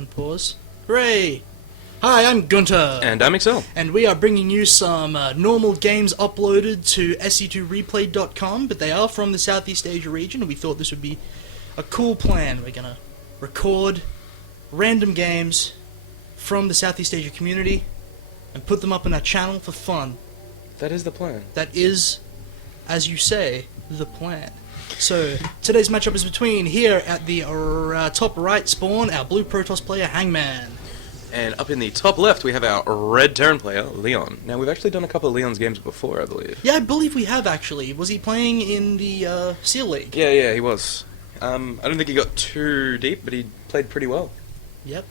Unpause. Hooray! Hi, I'm Gunter. And I'm Excel. And we are bringing you some normal games uploaded to se2replay.com, but they are from the Southeast Asia region, and we thought this would be a cool plan. We're gonna record random games from the Southeast Asia community and put them up on our channel for fun. That is the plan. That is, as you say, the plan. So, today's matchup is between, here at the top right spawn, our blue Protoss player, Hangman. And up in the top left, we have our red Terran player, Leon. Now, we've actually done a couple of Leon's games before, I believe. Yeah, I believe we have, actually. Was he playing in the SEAL League? Yeah, he was. I don't think he got too deep, but he played pretty well. Yep.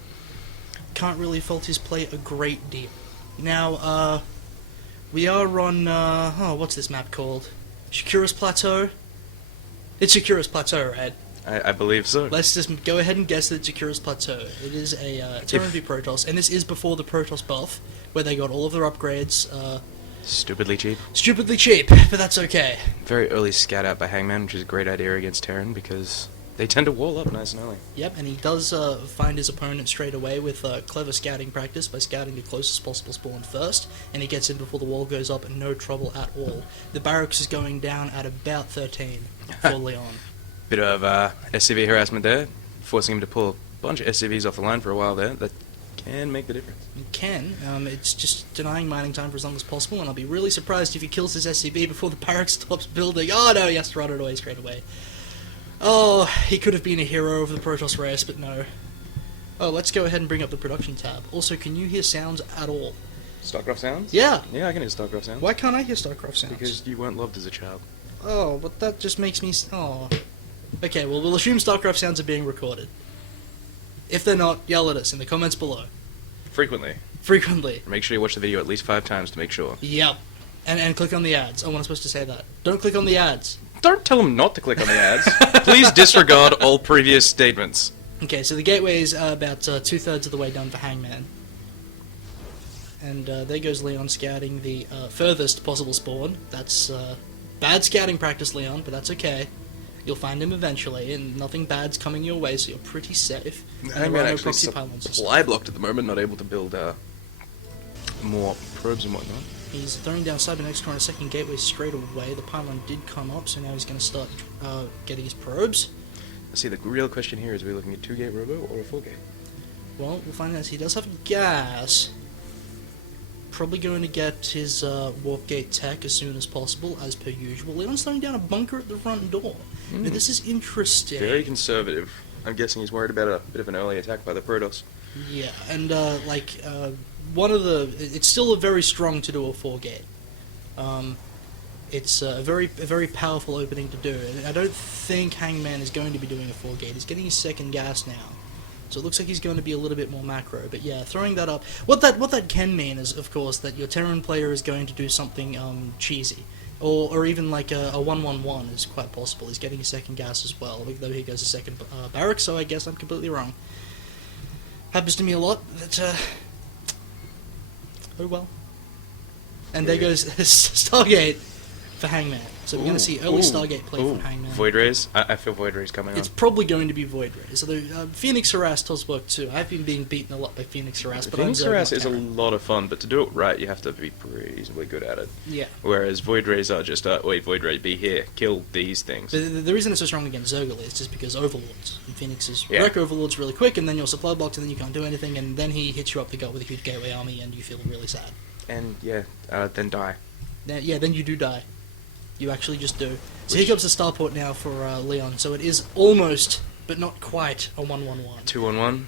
Can't really fault his play a great deal. Now, we are on, what's this map called? Shakura's Plateau? It's Shakura's Plateau, right? I believe so. Let's just go ahead and guess that it's Shakura's Plateau. It is a Terran v Protoss, and this is before the Protoss buff, where they got all of their upgrades, Stupidly cheap. stupidly cheap, but that's okay. Very early scout out by Hangman, which is a great idea against Terran, because they tend to wall up nice and early. Yep, and he does find his opponent straight away with clever scouting practice by scouting the closest possible spawn first, and he gets in before the wall goes up and no trouble at all. The barracks is going down at about 13 for Leon. Bit of SCV harassment there, forcing him to pull a bunch of SCVs off the line for a while there. That can make the difference. It can. It's just denying mining time for as long as possible, and I'll be really surprised if he kills his SCV before the barracks stops building. Oh no, he has to run it away straight away. Oh, he could have been a hero of the Protoss race, but no. Oh, let's go ahead and bring up the production tab. Also, can you hear sounds at all? StarCraft sounds? Yeah! Yeah, I can hear StarCraft sounds. Why can't I hear StarCraft sounds? Because you weren't loved as a child. Oh, but that just makes me... Oh. Okay, well, we'll assume StarCraft sounds are being recorded. If they're not, yell at us in the comments below. Frequently. Frequently. Make sure you watch the video at least 5 times to make sure. Yep. And click on the ads. Oh, I'm supposed to say that. Don't click on the ads. Don't tell them not to click on the ads. Please disregard all previous statements. Okay, so the gateway is about 2/3 of the way done for Hangman. And there goes Leon scouting the furthest possible spawn. That's bad scouting practice, Leon, but that's okay. You'll find him eventually, and nothing bad's coming your way, so you're pretty safe. Hangman actually supply blocked at the moment, not able to build more probes and whatnot. He's throwing down Cybernetics on a second gateway straight away. The pylon did come up, so now he's going to start getting his probes. See, the real question here is, are we looking at 2-gate robo or a 4-gate? Well, we'll find out. He does have gas. Probably going to get his warp gate tech as soon as possible, as per usual. Leon's throwing down a bunker at the front door. Now, this is interesting. Very conservative. I'm guessing he's worried about a bit of an early attack by the Protoss. Yeah, and one of the... It's still a very strong to do a 4-gate. It's a very powerful opening to do. And I don't think Hangman is going to be doing a 4-gate. He's getting his second gas now. So it looks like he's going to be a little bit more macro, but yeah, throwing that up. What that can mean is, of course, that your Terran player is going to do something cheesy, or even like a 1-1-1 is quite possible. He's getting a second gas as well, though he goes a second barrack. So I guess I'm completely wrong. Happens to me a lot. Oh well. And there goes Stargate for Hangman. So we're going to see early Stargate play from Hangman. Void Rays? I feel Void Rays coming It's on. probably going to be Void Rays. Although Phoenix Harass does work too. I've been being beaten a lot by Phoenix Harass, but Phoenix I'm Harass is a Terran. lot of fun, but to do it right, you have to be reasonably good at it. Yeah. Whereas Void Rays are just, wait, Void Ray, be here, kill these things. The reason it's so strong against Zergul is just because Overlords. And Phoenix's wreck Overlords really quick, and then you're supply blocked, and then you can't do anything, and then he hits you up the gut with a huge gateway army, and you feel really sad. And, yeah, then die. Then you do die. You actually just do. So here comes the starport now for Leon. So it is almost, but not quite, a 1-1-1. 2-on-1.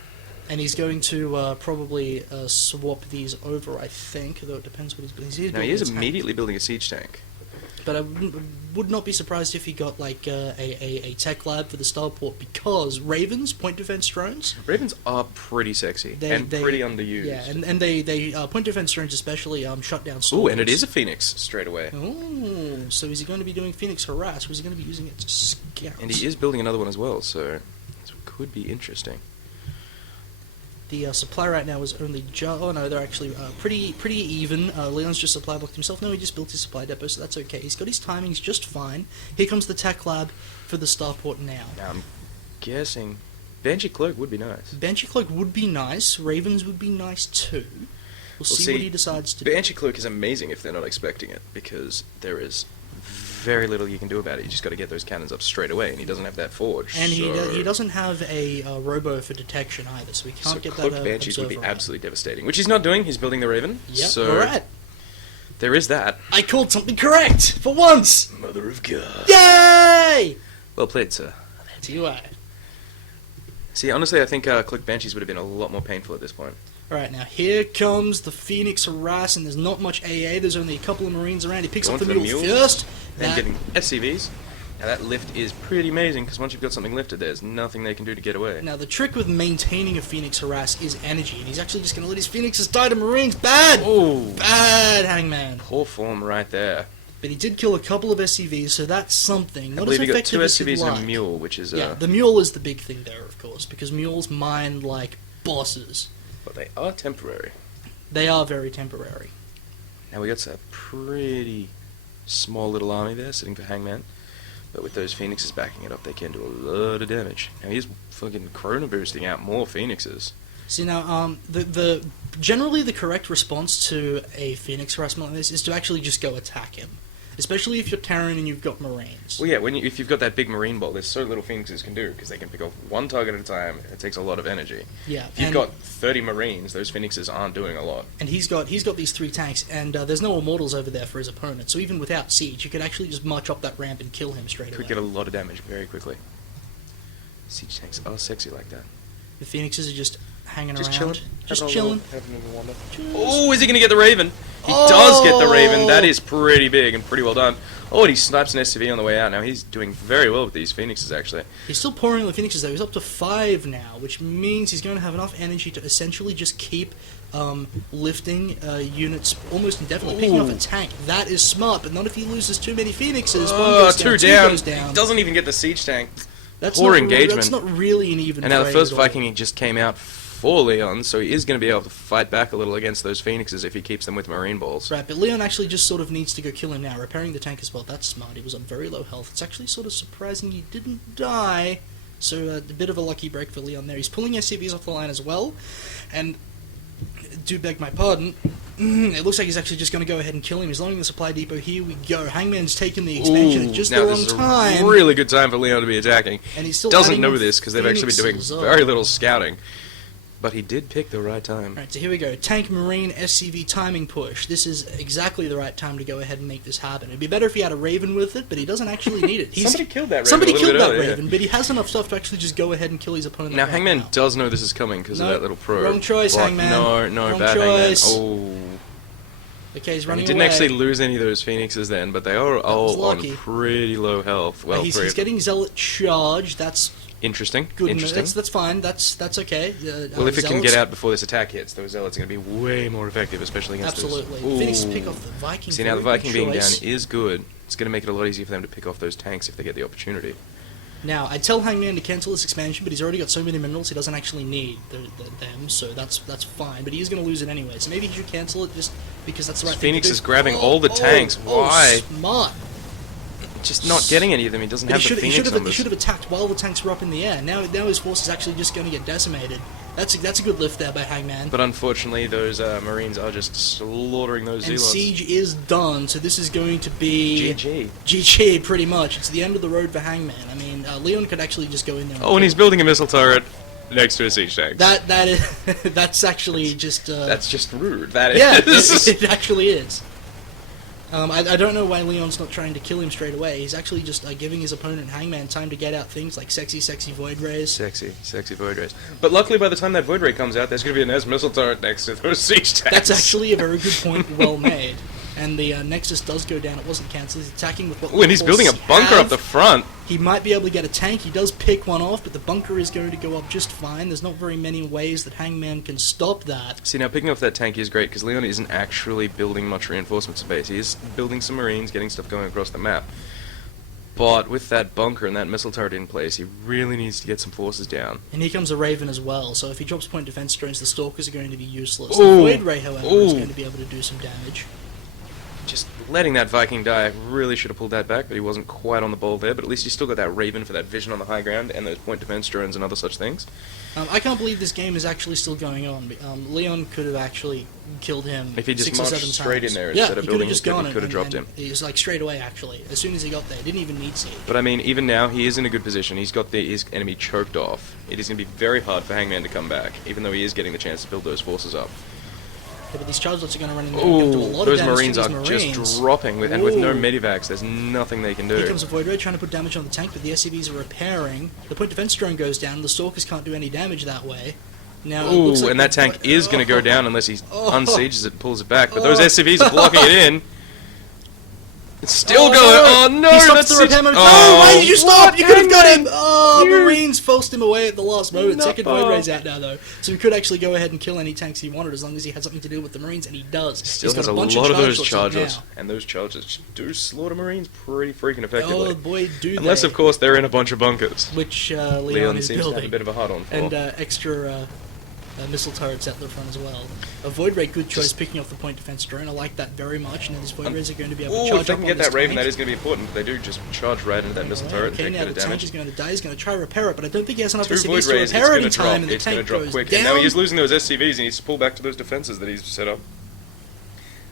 And he's going to probably swap these over, I think, though it depends what he's building. Now, he is immediately building a siege tank. But I would not be surprised if he got like a tech lab for the starport, because Ravens, point defense drones. Ravens are pretty sexy and pretty underused. Yeah, and they point defense drones especially shut down stores. Ooh, and it is a Phoenix straight away. Oh, so is he going to be doing Phoenix Harass, or is he going to be using it to scout? And he is building another one as well, so it could be interesting. The supply right now is only oh no, they're actually pretty even. Leon's just supply blocked himself. No, he just built his supply depot, so that's okay. He's got his timings just fine. Here comes the tech lab for the starport now. Now I'm guessing Banshee Cloak would be nice. Banshee Cloak would be nice. Ravens would be nice too. We'll see what he decides to do. Banshee Cloak is amazing if they're not expecting it, because there is very little you can do about it. You just got to get those cannons up straight away, and he doesn't have that forge. And so... he doesn't have a robo for detection either, so we can't get Cloaked that Banshees would be observer absolutely devastating, which he's not doing. He's building the Raven. Yep, so alright. there is that. I called something correct! For once! Mother of God. Yay! Well played, sir. To you, See, honestly, I think Cloaked Banshees would have been a lot more painful at this point. Alright, now here comes the Phoenix Harass, and there's not much AA, there's only a couple of Marines around. He picks up the mule first. Then getting SCVs. Now that lift is pretty amazing, because once you've got something lifted, there's nothing they can do to get away. Now the trick with maintaining a Phoenix Harass is energy, and he's actually just going to let his Phoenixes die to Marines. Bad! Ooh. Bad, Hangman. Poor form right there. But he did kill a couple of SCVs, so that's something. Not I believe as he got effective two as he'd SCVs and like. a mule, which is... Yeah, the mule is the big thing there, of course, because mules mine like bosses. But they are temporary. They are very temporary. Now we got a pretty small little army there sitting for Hangman. But with those Phoenixes backing it up, they can do a lot of damage. Now he's fucking Chrono boosting out more Phoenixes. See now, generally the correct response to a Phoenix harassment like this is to actually just go attack him. Especially if you're Terran and you've got Marines. Well, yeah, if you've got that big Marine ball, there's so little Phoenixes can do, because they can pick off one target at a time, and it takes a lot of energy. Yeah. If you've got 30 Marines, those Phoenixes aren't doing a lot. And he's got these 3 tanks, and there's no Immortals over there for his opponent, so even without siege, you could actually just march up that ramp and kill him straight Could away. get a lot of damage very quickly. Siege tanks are sexy like that. The Phoenixes are just hanging Just around. chilling. Just chilling. Oh, is he going to get the Raven? He does get the Raven. That is pretty big and pretty well done. Oh, and he snipes an SCV on the way out. Now he's doing very well with these Phoenixes, actually. He's still pouring the Phoenixes, though. He's up to 5 now, which means he's going to have enough energy to essentially just keep lifting units almost indefinitely. Picking off a tank. That is smart, but not if he loses too many Phoenixes. One goes down, 2 two down. goes down. He doesn't even get the siege tank. That's Poor not engagement. That's not really an even And now the trade first at all. Viking just came out for Leon, so he is going to be able to fight back a little against those Phoenixes if he keeps them with Marine balls. Right, but Leon actually just sort of needs to go kill him now, repairing the tank as well. That's smart. He was on very low health. It's actually sort of surprising he didn't die. So a bit of a lucky break for Leon there. He's pulling SCVs off the line as well, and do beg my pardon. It looks like he's actually just going to go ahead and kill him. He's loading the supply depot. Here we go. Hangman's taken the expansion at just the now wrong this is time. a really good time for Leon to be attacking. And he's still doesn't adding know this because they've actually been doing Phoenixes. very little scouting. But he did pick the right time. Right, so here we go. Tank, Marine, SCV timing push. This is exactly the right time to go ahead and make this happen. It'd be better if he had a Raven with it, but he doesn't actually need it. Somebody killed that Raven Somebody a little killed bit that earlier, Raven, but he has enough stuff to actually just go ahead and kill his opponent. Now right Hangman now. does know this is coming because of No, that little probe. wrong choice, But Hangman. No, Wrong bad choice. Hangman. Oh. Okay, he's And running he didn't away. actually lose any of those Phoenixes then, but they are was all on lucky. pretty low health. Well, he's getting Zealot charge. That's interesting. good. Interesting. That's fine. That's okay. Well, if it can Zealots- get out before this attack hits, those Zealots are going to be way more effective, especially against Absolutely. those. Phoenix Ooh. pick off the Viking. See, now the very good Viking being down choice. is good. It's going to make it a lot easier for them to pick off those tanks if they get the opportunity. Now, I tell Hangman to cancel this expansion, but he's already got so many minerals he doesn't actually need them, so that's fine. But he is going to lose it anyway, so maybe he should cancel it just because that's the right Phoenix thing is to do. grabbing all the tanks. Why? Smart. Just not getting any of them. He doesn't But have he the should Phoenix have numbers. attacked while the tanks were up in the air. Now his force is actually just going to get decimated. That's a good lift there by Hangman. But unfortunately, those Marines are just slaughtering those And Zealots. siege is done, so this is going to be GG. GG pretty much. It's the end of the road for Hangman. I mean, Leon could actually just go in there. Oh, and he's building a missile turret next to a siege tank. That is that's actually just That's just rude. That yeah, is. it actually is. I don't know why Leon's not trying to kill him straight away. He's actually just giving his opponent Hangman time to get out things like sexy Void Rays. Sexy Void Rays. But luckily, by the time that Void Ray comes out, there's going to be a nice missile turret next to those siege tanks. That's actually a very good point, well made. And the Nexus does go down. It wasn't cancelled. He's attacking with what. Ooh, and he's building a bunker up the front. He might be able to get a tank. He does pick one off, but the bunker is going to go up just fine. There's not very many ways that Hangman can stop that. See, now picking off that tank is great, because Leon isn't actually building much reinforcement space. He is building some Marines, getting stuff going across the map. But with that bunker and that missile turret in place, he really needs to get some forces down. And here comes a Raven as well, so if he drops point defense drones, the Stalkers are going to be useless. Ooh. The Void Ray, however, is going to be able to do some damage. just letting that Viking die. Really should have pulled that back, but he wasn't quite on the ball there. But at least he still got that Raven for that vision on the high ground and those point defense drones and other such things. I can't believe this game is actually still going on. Leon could have actually killed him If he just 6 or 7 marched straight times. in there instead of building just his gun, gone he could have dropped him. He was like straight away, actually. As soon as he got there, he didn't even need seed. But I mean, even now, he is in a good position. He's got his enemy choked off. It is going to be very hard for Hangman to come back, even though he is getting the chance to build those forces up. Yeah, but these chargelets are going to run in there and do a lot Those of damage Marines to are these Marines. just dropping, and with no medivacs, there's nothing they can do. Here comes a Void Ray trying to put damage on the tank, but the SCVs are repairing. The point defense drone goes down, the Stalkers can't do any damage that way. Now, it looks like and that tank is going to go down unless he unsieges it and pulls it back, but those Oh. SCVs are blocking it in. It's still going. No. Oh no! He stops that's the repair mode. Oh, No, why did you stop? what? You could have got him. Hangman! Oh, You- Marines forced him away at the last moment. No. Second Void Ray's out now, though, so he could actually go ahead and kill any tanks he wanted as long as he had something to do with the Marines, and he does. Still He's got has a bunch lot of those chargelets chargers, now. and those chargers do slaughter Marines pretty freaking effectively. Oh boy, do Unless, they. of course, they're in a bunch of bunkers. Which Leon Leon is seems to have a building. bit of a hard-on for. And extra missile turrets at the front as well. A Void Ray, good choice picking off the point defense drone. I like that very much. And these Void Rays are going to be able to Ooh, charge if they up can on get this that Raven, tank. that is going to be important. But they do just charge right into that missile turret and Okay, take now a the bit of tank damage. is going to die. He's going to try to repair it, but I don't think he has enough 2 Void SCVs to Rays, it's repair going any to time, drop. and the It's going to tank drop goes quick. down. And now he is losing those SCVs. He needs to pull back to those defenses that he's set up.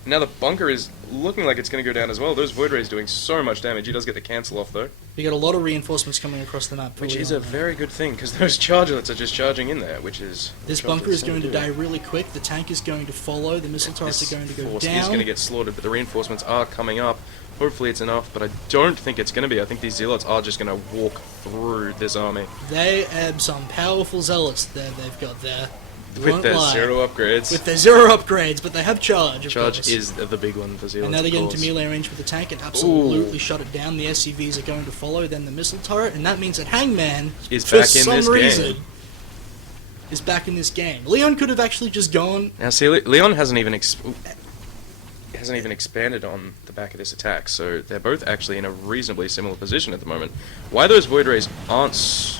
Now the bunker is looking like it's going to go down as well. Those Void Rays doing so much damage. He does get the cancel off though, We got a lot of reinforcements coming across the map. for which is Leon. a very good thing because those chargelets are just charging in there, which is This what bunker is chargelets going to do. die really quick. The tank is going to follow. The missile turrets This are going to go force down. is going to get slaughtered, but the reinforcements are coming up. Hopefully it's enough, but I don't think it's going to be. I think these zealots are just going to walk through this army. They have some powerful zealots there. They've got there. With Won't their lie. 0 upgrades. With their 0 upgrades, but they have charge. Of Charge course. is the big one for zealots. And now they're of getting course. to melee range with the tank and absolutely Ooh. shut it down. The SCVs are going to follow, then the missile turret, and that means that Hangman, Is for back in some this reason, game. is back in this game. Leon could have actually just gone. Now, see, Leon hasn't even expanded on the back of this attack, so they're both actually in a reasonably similar position at the moment. Why those Void Rays aren't...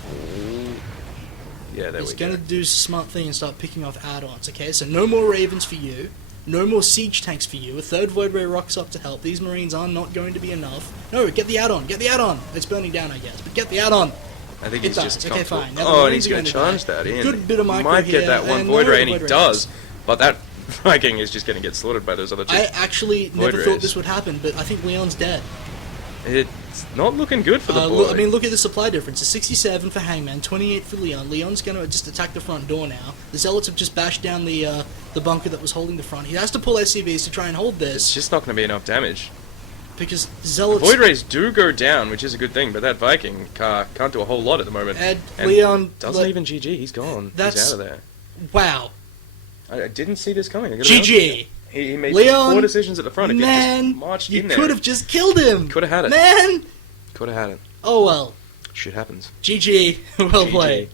Yeah, there He's we going go. to do a smart thing and start picking off add-ons, okay? So no more Ravens for you. No more siege tanks for you. A third Void Ray rocks up to help. These Marines are not going to be enough. No, get the add-on. Get the add-on. It's burning down, I guess. But get the add-on. I think It he's dies. just Okay, comfortable. fine. Now the Oh, and Marines he's are going to gonna charge die. that in. Good bit of micro Might here, get that one and Void no Ray, and he Void Rays. does. But that Viking is just going to get slaughtered by those other two. I actually Void never thought Rays. this would happen, but I think Leon's dead. It's not looking good for the boy. I mean, look at the supply difference. It's 67 for Hangman, 28 for Leon. Leon's going to just attack the front door now. The Zealots have just bashed down the bunker that was holding the front. He has to pull SCVs to try and hold It's this, just not going to be enough damage. because Zealots... Void Rays do go down, which is a good thing, but that Viking can't do a whole lot at the moment. And Leon... Doesn't even GG, he's gone. That's- He's out of there. Wow. I didn't see this coming. I gotta be honest. GG. He made Leon, poor decisions at the front. He just Man, marched you in there. could have just killed him. Could have had it. Man! Could have had it. Oh well. Shit happens. GG. Well GG. played.